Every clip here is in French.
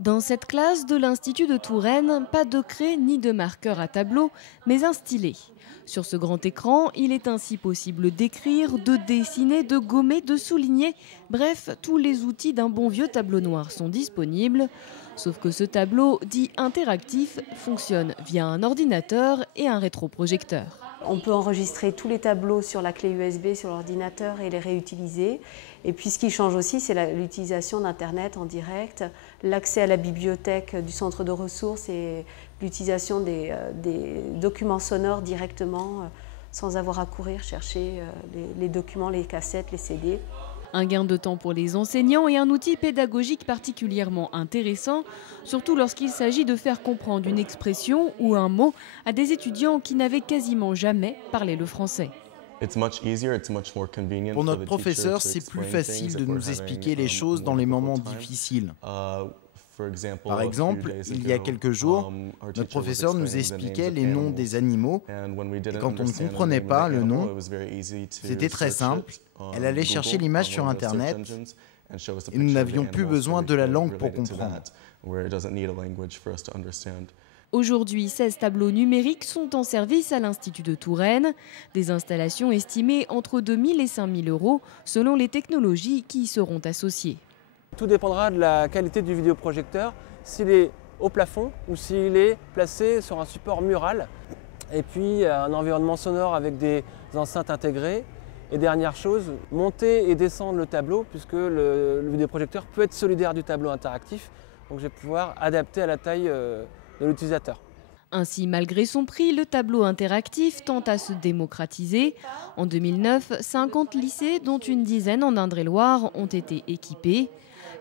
Dans cette classe de l'Institut de Touraine, pas de craie ni de marqueur à tableau, mais un stylet. Sur ce grand écran, il est ainsi possible d'écrire, de dessiner, de gommer, de souligner. Bref, tous les outils d'un bon vieux tableau noir sont disponibles. Sauf que ce tableau, dit interactif, fonctionne via un ordinateur et un rétroprojecteur. On peut enregistrer tous les tableaux sur la clé USB sur l'ordinateur et les réutiliser. Et puis ce qui change aussi, c'est l'utilisation d'Internet en direct, l'accès à la bibliothèque du centre de ressources et l'utilisation des documents sonores directement sans avoir à courir chercher les documents, les cassettes, les CD. Un gain de temps pour les enseignants et un outil pédagogique particulièrement intéressant, surtout lorsqu'il s'agit de faire comprendre une expression ou un mot à des étudiants qui n'avaient quasiment jamais parlé le français. Pour notre professeur, c'est plus facile de nous expliquer les choses dans les moments difficiles. Par exemple, il y a quelques jours, notre professeur nous expliquait les noms des animaux et quand on ne comprenait pas le nom, c'était très simple. Elle allait chercher l'image sur Internet et nous n'avions plus besoin de la langue pour comprendre. Aujourd'hui, 16 tableaux numériques sont en service à l'Institut de Touraine. Des installations estimées entre 2 000 et 5 000 € selon les technologies qui y seront associées. Tout dépendra de la qualité du vidéoprojecteur, s'il est au plafond ou s'il est placé sur un support mural. Et puis un environnement sonore avec des enceintes intégrées. Et dernière chose, monter et descendre le tableau puisque le vidéoprojecteur peut être solidaire du tableau interactif. Donc je vais pouvoir adapter à la taille de l'utilisateur. Ainsi, malgré son prix, le tableau interactif tend à se démocratiser. En 2009, 50 lycées, dont une dizaine en Indre-et-Loire, ont été équipés.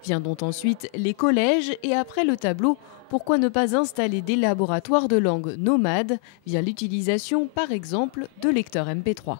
Viendront ensuite les collèges et après le tableau, pourquoi ne pas installer des laboratoires de langue nomades via l'utilisation par exemple de lecteurs MP3.